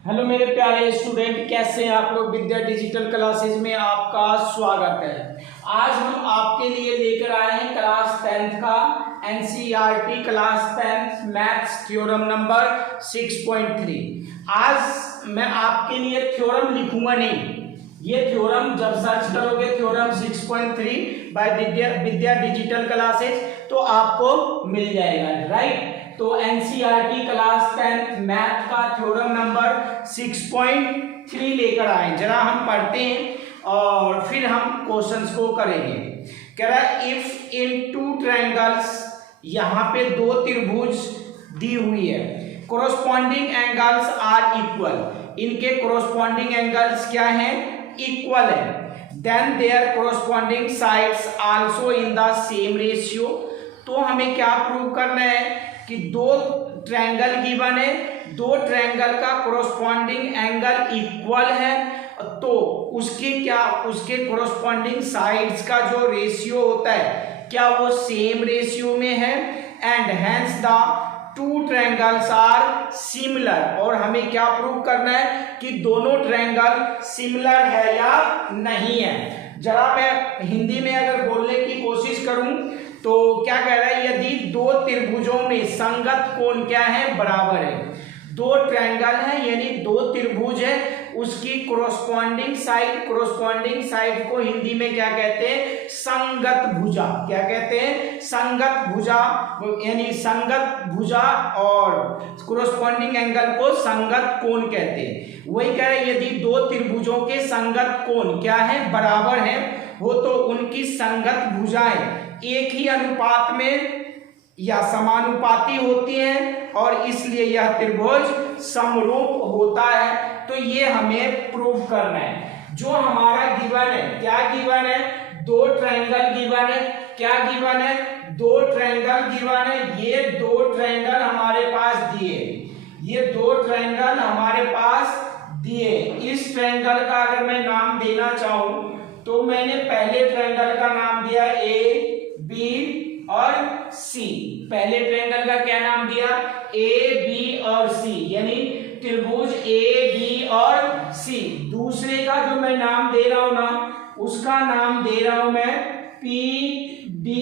Hello मेरे प्यारे student, कैसे हैं आप लोग। विद्या डिजिटल क्लासेज में आपका स्वागत है। आज हम आपके लिए लेकर आए हैं क्लास 10th का NCERT class 10th maths theorem number 6.3। आज मैं आपके लिए थ्योरम लिखूंगा नहीं, ये थ्योरम जब सर्च करोगे थ्योरम 6.3 बाय विद्या डिजिटल क्लासेज तो आपको मिल जाएगा, राइट। तो एनसीईआरटी क्लास 10th मैथ का थ्योरम नंबर 6.3 लेकर आए, जरा हम पढ़ते हैं और फिर हम क्वेश्चंस को करेंगे। कह रहा है इफ इन टू ट्रायंगल्स, यहाँ पे दो त्रिभुज दी हुई है, कोरोस्पॉन्डिंग एंगल्स आर इक्वल, इनके कोरोस्पॉन्डिंग एंगल्स क्या हैं, इक्वल है। Then their corresponding sides also in the same ratio. तो हमें क्या प्रूव करना है कि दो ट्रायंगल गिवन है, दो ट्रायंगल का कोरोस्पॉन्डिंग एंगल इक्वल है, तो उसके कोरोस्पॉन्डिंग साइड्स का जो रेशियो होता है क्या वो सेम रेशियो में है, and hence the two triangles are similar. और हमें क्या प्रूव करना है कि दोनों ट्रायंगल सिमिलर है या नहीं है। जरा मैं हिंदी में अगर बोलने की कोशिश करूं तो क्या कह रहा है, यदि दो त्रिभुजों में संगत कोण क्या है, बराबर है। दो ट्रायंगल है यानी दो त्रिभुज है, उसकी कोरोस्पॉन्डिंग साइड को हिंदी में क्या कहते हैं, संगत भुजा। क्या कहते हैं, संगत भुजा, यानी संगत भुजा, और कोरोस्पॉन्डिंग एंगल को संगत कोण कहते हैं। वही कह रहे हैं यदि दो त्रिभुजों के संगत कोण क्या है, बराबर है हो, तो उनकी संगत भुजाएं एक ही अनुपात में या समानुपाती होती हैं और इसलिए यह त्रिभुज समरूप होता है। तो ये हमें प्रूव करना है। जो हमारा गिवन है, क्या गिवन है, दो ट्रायंगल गिवन है। क्या गिवन है, दो ट्रायंगल गिवन है। ये दो ट्रायंगल हमारे पास दिए, ये दो ट्रायंगल हमारे पास दिए। इस ट्रायंगल का अगर मैं नाम देना चाहूं तो मैंने पहले ट्रायंगल का नाम दिया ए, बी और सी। पहले ट्रायंगल का क्या नाम दिया, ए, बी और सी, यानी त्रिभुज ए, बी और सी। दूसरे का जो मैं नाम दे रहा हूं ना, उसका नाम दे रहा हूं मैं पी, डी,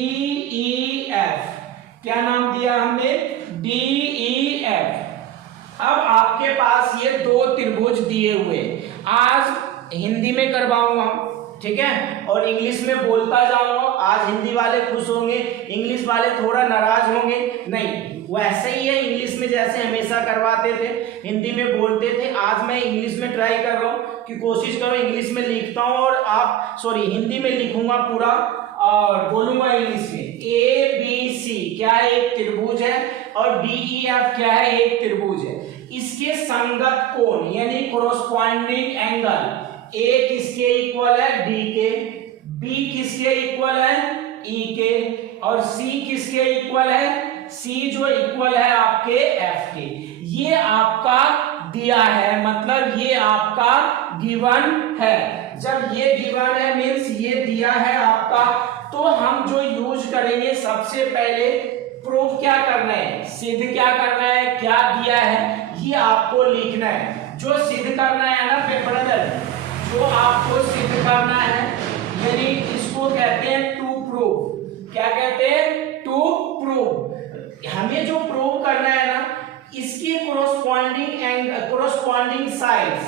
ई, एफ। क्या नाम दिया हमने, डी, ई, एफ। अब आपके पास ये दो त्रिभुज दिए हुए, आज हिंदी में करवाऊंगा, ठीक है, और इंग्लिश में बोलता जाऊंगा। आज हिंदी वाले खुश होंगे, इंग्लिश वाले थोड़ा नाराज होंगे। नहीं, वैसे ही है इंग्लिश में जैसे हमेशा करवाते थे, हिंदी में बोलते थे। आज मैं इंग्लिश में ट्राई कर रहा हूँ कि कोशिश करो इंग्लिश में लिखता हूँ और हिंदी में लिखूंगा पूरा और बोलूंगा इंग्लिश में। ए, बी, सी क्या है, एक त्रिभुज है, और डी, ई, एफ क्या है, एक त्रिभुज है। इसके संगत कोण यानी कोरोस्पॉन्डिंग एंगल, ए किसके इक्वल है, डी के, बी किसके इक्वल है, ई के, और सी किसके इक्वल है, सी जो इक्वल है आपके एफ के। ये आपका दिया है, मतलब ये आपका गिवन है। जब ये गिवन है मीन्स ये दिया है आपका, तो हम जो यूज करेंगे सबसे पहले प्रूफ क्या करना है, सिद्ध क्या करना है, क्या दिया है ये आपको लिखना है। जो सिद्ध करना है ना ब्रदर, जो आपको सिद्ध करना है, यानी इसको कहते हैं टू प्रूव। क्या कहते हैं, टू प्रूव। हमें जो प्रूव करना है ना, इसके कोरोस्पॉन्डिंग साइड्स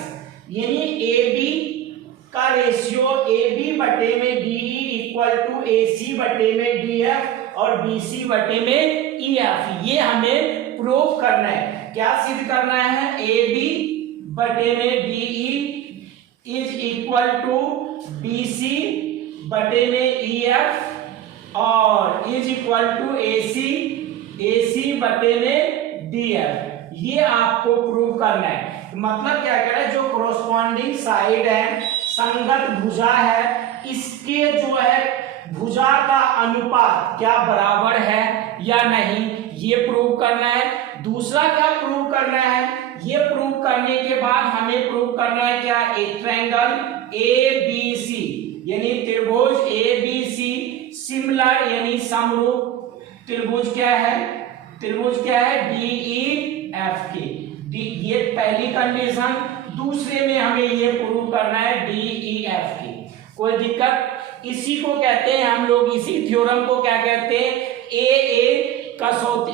यानी ए बी का रेशियो ए बी बटे में D E equal to A C बटे में डी एफ और बी सी बटे में ई एफ, ये हमें प्रूव करना है। क्या सिद्ध करना है, ए बी बटे में D E is equal to B C बटे में ई एफ और is equal to A C बटे में डी एफ। ये आपको प्रूव करना है। मतलब क्या कह रहा है, जो कोरोस्पॉन्डिंग साइड है, संगत भुजा है, इसके जो है भुजा का अनुपात क्या बराबर है या नहीं, ये प्रूव करना है। दूसरा क्या प्रूव करना है, ये प्रूव करने के बाद हमें प्रूव करना है क्या, एक ट्रायंगल ए बी सी यानी त्रिभुज ए बी सी सिमिलर यानी समरूप त्रिभुज क्या है, डी ई एफ के। ये पहली कंडीशन। दूसरे में हमें ये प्रूव करना है DEF की। कोई दिक्कत? इसी को कहते हैं हम लोग, इसी थ्योरम को क्या कहते हैं? AA कसौटी,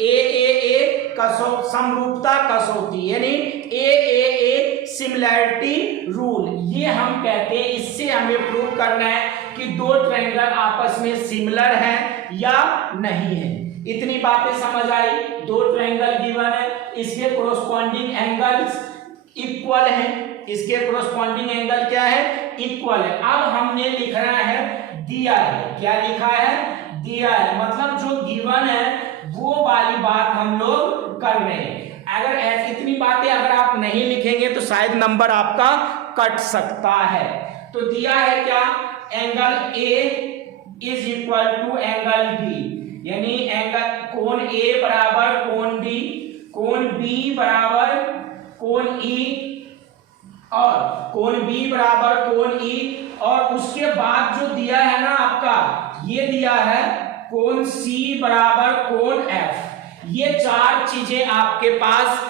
AAA कसौटी, समरूपता कसौटी, यानी AAA सिमिलैरिटी रूल, ये हम कहते हैं। इससे हमें प्रूव करना है कि दो ट्रायंगल आपस में सिमिलर हैं या नहीं है। इतनी बातें समझ आई। दो ट्रायंगल गिवन है, इसके कोरोस्पॉन्डिंग एंगल्स इक्वल हैं, इसके कोरोस्पॉन्डिंग एंगल क्या है? इक्वल है। अब हमने लिखना है दिया है। क्या लिखा है? दिया है, मतलब जो गिवन है वो वाली बात हम लोग कर रहे हैं। अगर ऐसी इतनी बातें अगर आप नहीं लिखेंगे तो शायद नंबर आपका कट सकता है। तो दिया है क्या? Angle A is equal to angle B, यानी एंगल कोण A बराबर कोण D, कोण B बराबर कोण E और कोण B बराबर कोण E, और उसके बाद जो दिया है ना आपका, ये दिया है कोण C बराबर कोण F। ये चार चीजें आपके पास,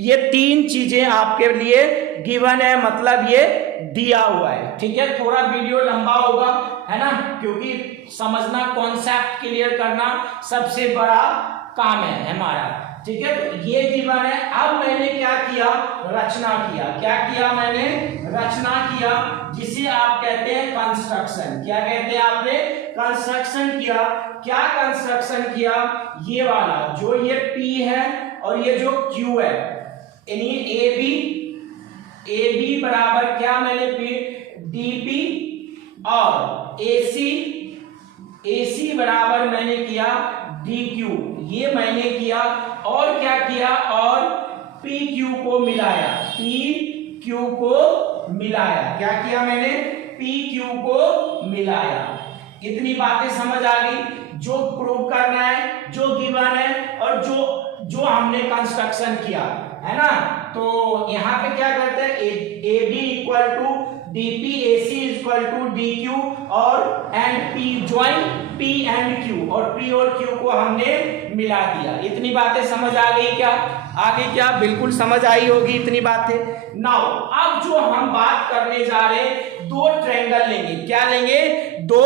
ये तीन चीजें आपके लिए गिवन है, मतलब ये दिया हुआ है। ठीक है, थोड़ा वीडियो लंबा होगा, है ना, क्योंकि समझना, कॉन्सेप्ट क्लियर करना सबसे बड़ा काम है हमारा। ठीक है, तो ये गिवन है। अब मैंने क्या किया? रचना किया। क्या किया मैंने? रचना किया, जिसे आप कहते हैं कंस्ट्रक्शन। क्या कहते हैं? आपने कंस्ट्रक्शन किया। क्या कंस्ट्रक्शन किया? ये वाला जो ये P है और ये जो Q है, यानी AB बराबर क्या मैंने DP और AC बराबर मैंने किया DQ, ये मैंने किया। और क्या किया? और PQ को मिलाया, PQ को मिलाया। क्या किया मैंने? PQ को मिलाया। इतनी बातें समझ आ गई। जो प्रूव करना है, जो गिवन है, और जो हमने कंस्ट्रक्शन किया है ना। तो यहाँ पे क्या करते हैं? AB equal to DP, AC equal to DQ और and P join P and Q, और P और Q को हमने मिला दिया। इतनी बातें समझ आ गई क्या? आगे क्या? बिल्कुल समझ आई होगी इतनी बातें। नाउ अब जो हम बात करने जा रहे हैं, दो ट्रायंगल लेंगे। क्या लेंगे? दो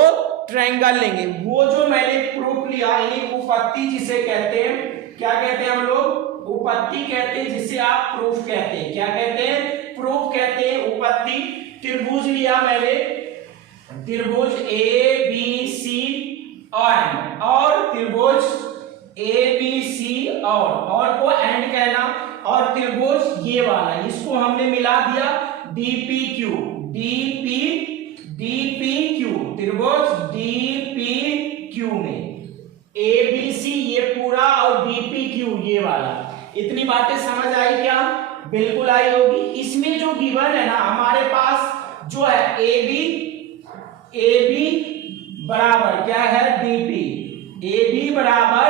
ट्रायंगल लेंगे। वो जो मैंने प्रूफ लिया, यानी उपपत्ति जिसे कहते हैं, क्या कहते हैं हम लोग? उपपत्ति कहते हैं, जिसे आप प्रूफ कहते हैं। क्या कहते हैं? प्रूफ कहते हैं, उपपत्ति। त्रिभुज लिया मैंने, त्रिभुज ABC और त्रिभुज ABC और को एंड कहना, और त्रिभुज ये वाला, इसको हमने मिला दिया DPQ, त्रिभुज DPQ में ABC ये पूरा और DPQ ये वाला। इतनी बातें समझ आई क्या? बिल्कुल आई होगी। इसमें जो गिवन है ना हमारे पास, जो है AB बराबर क्या है? DP, AB बराबर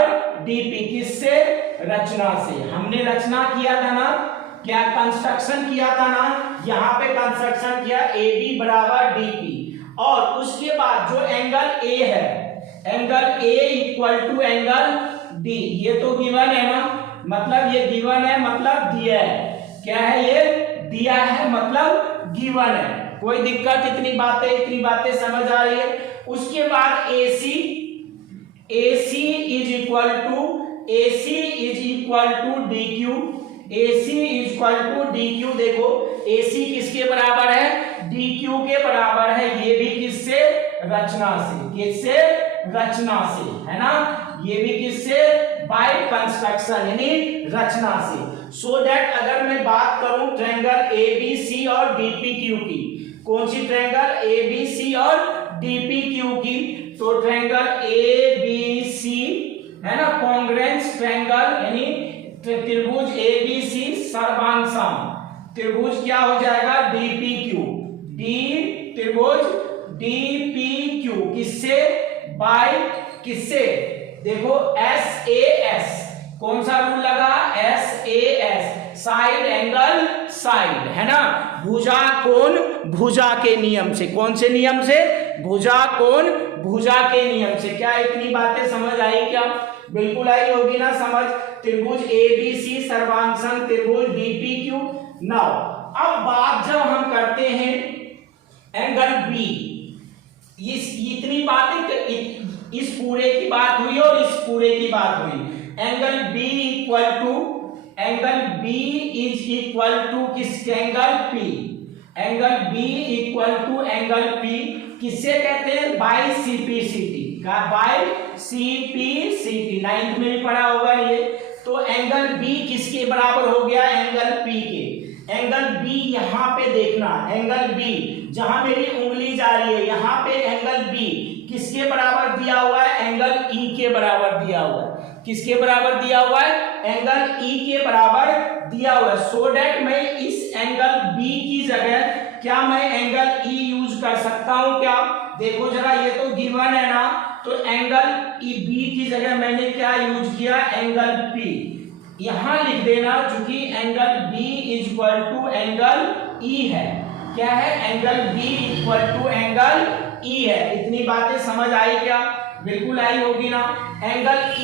DP, किससे? रचना से। हमने रचना किया था ना, क्या कंस्ट्रक्शन किया था ना, यहाँ पे कंस्ट्रक्शन किया AB बराबर DP, और उसके बाद जो एंगल A है, angle A equal to angle D, ये तो गिवन है ना, मतलब ये गिवन है, मतलब दिया है। क्या है? ये दिया है, मतलब गिवन है। कोई दिक्कत? इतनी बातें समझ आ रही है। उसके बाद AC is equal to DQ, AC is equal to DQ। देखो AC किसके बराबर है? DQ के बराबर है। ये भी किससे? रचना से। किससे? रचना से, है ना। ये भी किससे? बाय कंस्ट्रक्शन, यानी रचना से। सो दैट अगर मैं बात करूं ट्रायंगल ABC और DPQ की, कौन सी ट्रायंगल? ABC और DPQ की, तो ट्रायंगल ABC है ना, कॉन्ग्रुएंस ट्रायंगल, यानी त्रिभुज ABC सर्वांगसम त्रिभुज क्या हो जाएगा? DPQ, त्रिभुज DPQ किससे? बाय किससे? देखो SAS, कौन सा रूल लगा? SAS, साइड एंगल साइड, है ना। भुजा कोण भुजा के नियम से। कौन से नियम से? भुजा कोण भुजा के नियम से। क्या इतनी बातें समझ आई क्या? बिल्कुल आई होगी ना समझ। त्रिभुज ABC सर्वांगसम त्रिभुज DPQ। नाउ अब बात जब हम करते हैं एंगल B, इतनी बातें इस पूरे की बात हुई और इस पूरे की बात हुई। Angle B is equal to किस angle P। Angle B equal to angle P किससे कहते हैं, बाय CPCT का, बाय CPCT 9th में भी पढ़ा होगा ये। तो एंगल B किसके बराबर हो गया, एंगल P के। एंगल B यहाँ पे देखना, एंगल B जहां मेरी उंगली जा रही है यहाँ पे एंगल B किसके बराबर दिया हुआ है, एंगल E के बराबर दिया हुआ है। किसके बराबर दिया हुआ है, एंगल E के बराबर दिया हुआ है। सो दैट मैं इस एंगल B की जगह क्या मैं एंगल E यूज कर सकता हूं क्या। देखो जरा, ये तो गिवन है ना, तो एंगल B की जगह मैंने क्या यूज किया, एंगल P। यहां लिख देना, चूंकि angle B is equal to angle E है। क्या है, angle B equal to angle E है। इतनी बातें समझ आई क्या, बिल्कुल आई होगी ना। एंगल E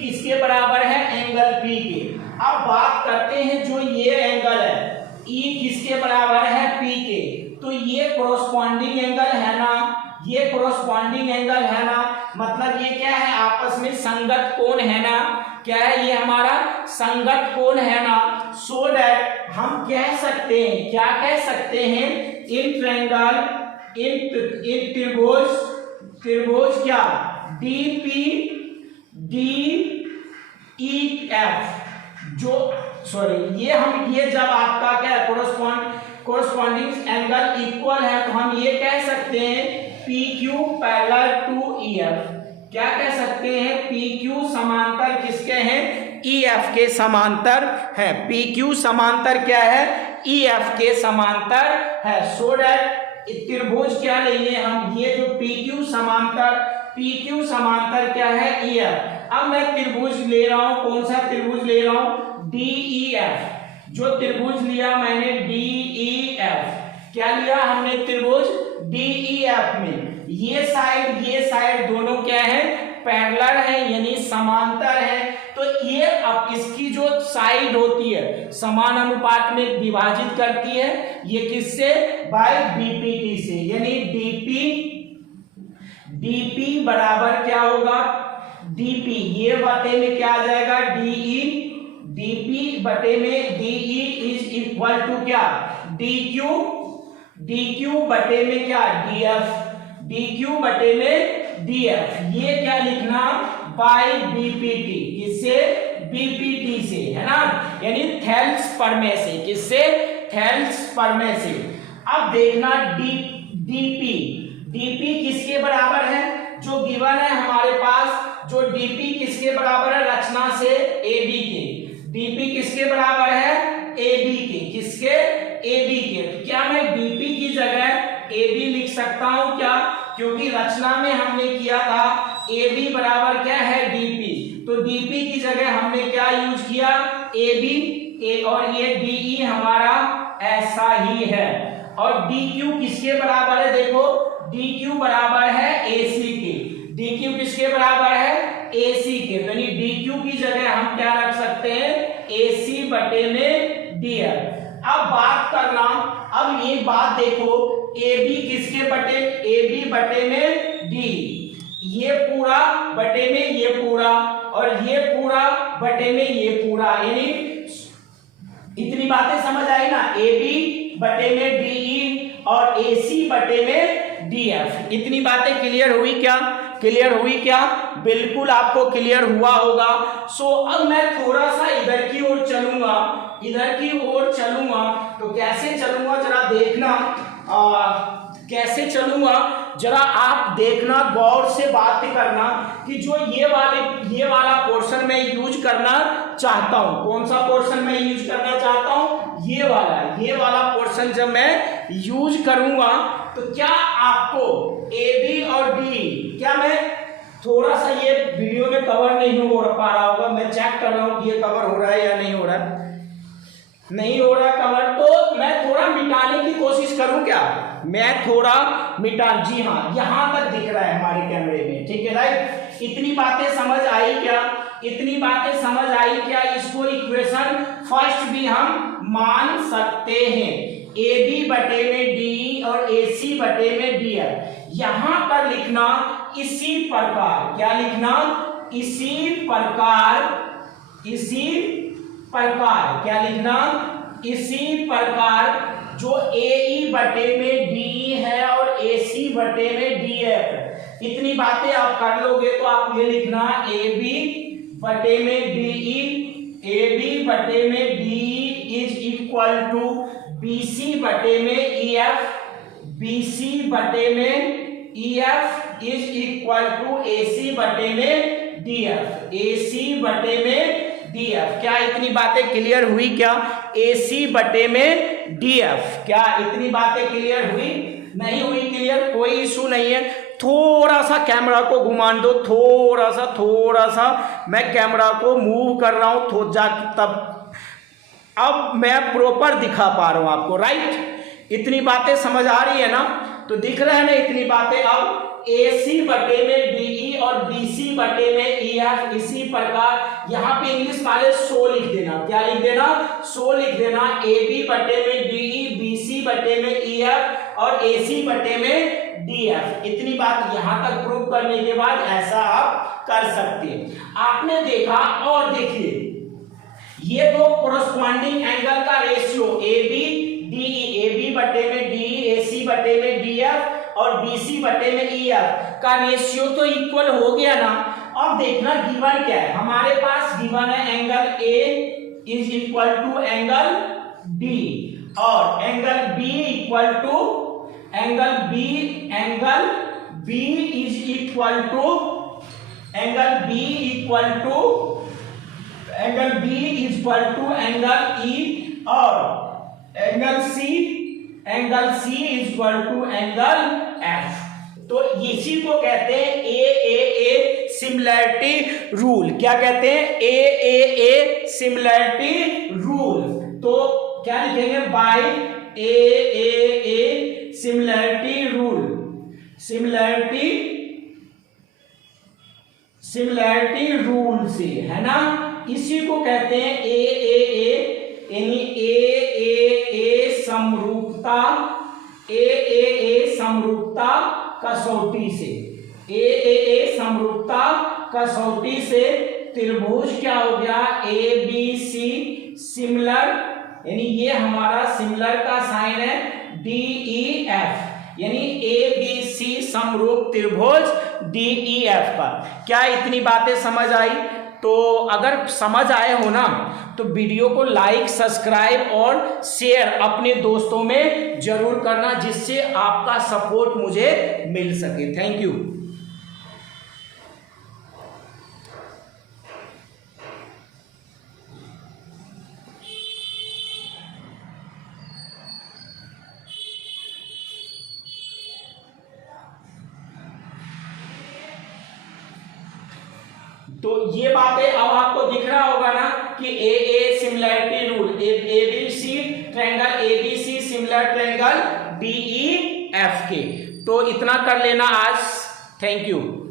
किसके बराबर है, एंगल P के। अब बात करते हैं जो ये एंगल है E किसके बराबर है, P के। तो ये कोरोस्पॉन्डिंग एंगल है ना, ये कोरोस्पॉन्डिंग एंगल है ना, मतलब ये क्या है, आपस में संगत कोण है ना। क्या है, ये हमारा संगत कोण है ना। सो दैट हम कह सकते हैं, क्या कह सकते हैं, इन ट्रायंगल, इन त्रिभुज क्या, DPDEF जो सॉरी ये जब आपका क्या है, कोरोस्पॉन्डिंग एंगल इक्वल है, तो हम ये कह सकते हैं PQ पैरेलल टू EF। क्या कह सकते हैं, PQ समांतर किसके हैं, EF के समांतर है। PQ समांतर क्या है, EF के समांतर है। सो दैट त्रिभुज क्या लेंगे हम, ये जो PQ समांतर क्या है, EF। अब मैं त्रिभुज ले रहा हूं, कौन सा त्रिभुज ले रहा हूं, DEF। जो त्रिभुज लिया मैंने DEF, क्या लिया हमने त्रिभुज DEF में ये साइड दोनों क्या है, पैरेलल है, यानी समांतर है। तो ये अब इसकी जो साइड होती है समान अनुपात में विभाजित करती है, ये किससे, बाय BPT से, यानी DP बराबर क्या होगा, DP ये बटे में क्या आ जाएगा, DE। DP बटे में DE इज इक्वल टू क्या, DQ बटे में क्या, DQ बटे में DF। ये क्या लिखना, बाय BPT, किससे, BPT से, है ना, यानी थेल्स प्रमेय से। किससे, थेल्स प्रमेय से। अब देखना DP किसके बराबर है, जो गिवन है हमारे पास, जो DP किसके बराबर है, रचना से AB के। DP किसके बराबर है, AB के। किसके, AB के। तो क्या मैं DP की जगह AB लिख सकता हूं क्या, क्योंकि रचना में हमने किया था AB बराबर क्या है, DP। तो DP की जगह हमने क्या यूज किया, AB, और ये DE हमारा ऐसा ही है। और DQ किसके बराबर है, देखो DQ बराबर है AC के। DQ किसके बराबर है, AC के। तो यानी DQ की जगह हम क्या रख सकते हैं, AC बटे में DF। अब बात करना, अब ये बात देखो, AB किसके बटे, AB बटे में D, ये पूरा बटे में ये पूरा, और ये पूरा बटे में ये पूरा, यानी इतनी बातें समझ आई ना, AB बटे में DE और AC बटे में DF। इतनी बातें क्लियर हुई क्या, क्लियर हुई क्या, बिल्कुल आपको क्लियर हुआ होगा। सो अब मैं थोड़ा सा इधर की ओर चलूंगा, तो कैसे चलूंगा जरा देखना, कैसे चलूंगा जरा आप देखना, गौर से बात करना कि जो ये वाला पोर्शन मैं यूज करना चाहता हूं। कौन सा पोर्शन मैं यूज करना चाहता हूं, ये वाला पोर्शन जब मैं यूज करूंगा तो क्या आपको AB और D, क्या मैं थोड़ा सा ये वीडियो में कवर नहीं हो पा रहा होगा, मैं चेक कर रहा हूं कि ये कवर हो रहा है या नहीं हो रहा है, नहीं हो रहा कवर, तो मैं थोड़ा मिटाने की कोशिश करूं क्या, मैं थोड़ा जी हाँ, यहां तक दिख रहा है हमारे कैमरे में, ठीक है राइट। इतनी बातें समझ आई क्या, इतनी बातें समझ आई क्या? इसको इक्वेशन फर्स्ट भी हम मान सकते हैं, ए बी बटे में डी और ए सी बटे में डी एफ। यहां पर लिखना इसी प्रकार, क्या लिखना? इसी प्रकार, इसी प्रकार, क्या लिखना? इसी प्रकार जो ए ई बटे में डी है और ए सी बटे में डी एफ। इतनी बातें आप कर लोगे तो आप ये लिखना ए बी बटे में डी ई, ए बी बटे में D is equal to B C बटे में ई एफ, बी सी बटे में E F is equal to A C बटे में डी एफ, ए सी बटे में डी एफ। क्या इतनी बातें क्लियर हुई क्या? ए सी बटे में डी एफ। क्या इतनी बातें क्लियर हुई? नहीं हुई क्लियर? कोई इशू नहीं है। थोड़ा सा कैमरा को घुमा दो, थोड़ा सा मैं कैमरा को मूव कर रहा हूं तो तब अब मैं प्रॉपर दिखा पा रहा हूं आपको, राइट? इतनी बातें समझ आ रही है ना? तो दिख रहा है ना इतनी बातें? अब ए सी बटे में डीई और बी सी बटे में ई एफ। इसी प्रकार यहाँ पे इंग्लिश वाले सो लिख देना। क्या लिख देना? सो लिख देना। ए बी बटे में डीई, बी सी बटे में ई एफ और ए सी बटे में डी एफ। इतनी बात यहाँ तक प्रूव करने के बाद ऐसा आप कर सकते हैं। आपने देखा, और देखिए ये दो कोरस्पॉन्डिंग एंगल का ratio A B D E, A B बटे में डी, ए सी बटे में डी एफ और बी सी बटे में ई एफ का रेशियो तो इक्वल हो गया ना। अब देखना गिवन क्या है हमारे पास। गिवन है angle A is equal to angle B और angle B equal to angle B is equal to angle B equal to angle E और angle C is equal to angle F. तो इसी को कहते हैं ए सिमिलैरिटी रूल। क्या कहते हैं? A similarity rule. तो क्या लिखेंगे? By A similarity rule, similarity rule से, है ना? इसी को कहते हैं ए यानी ए समरूपता, ए समरूपता कसौटी से, ए समरूपता कसौटी से त्रिभुज क्या हो गया? ए बी सी सिमिलर, यानी ये हमारा सिमिलर का साइन है, डी ई एफ, यानी ए बी सी समरूप त्रिभुज डी ई एफ का। क्या इतनी बातें समझ आई? तो अगर समझ आए हो ना तो वीडियो को लाइक, सब्सक्राइब और शेयर अपने दोस्तों में जरूर करना, जिससे आपका सपोर्ट मुझे मिल सके। Thank you. तो ये बातें अब आपको दिख रहा होगा ना कि ए similarity rule, ABC triangle ABC similar triangle DEF के। तो इतना कर लेना आज। Thank you.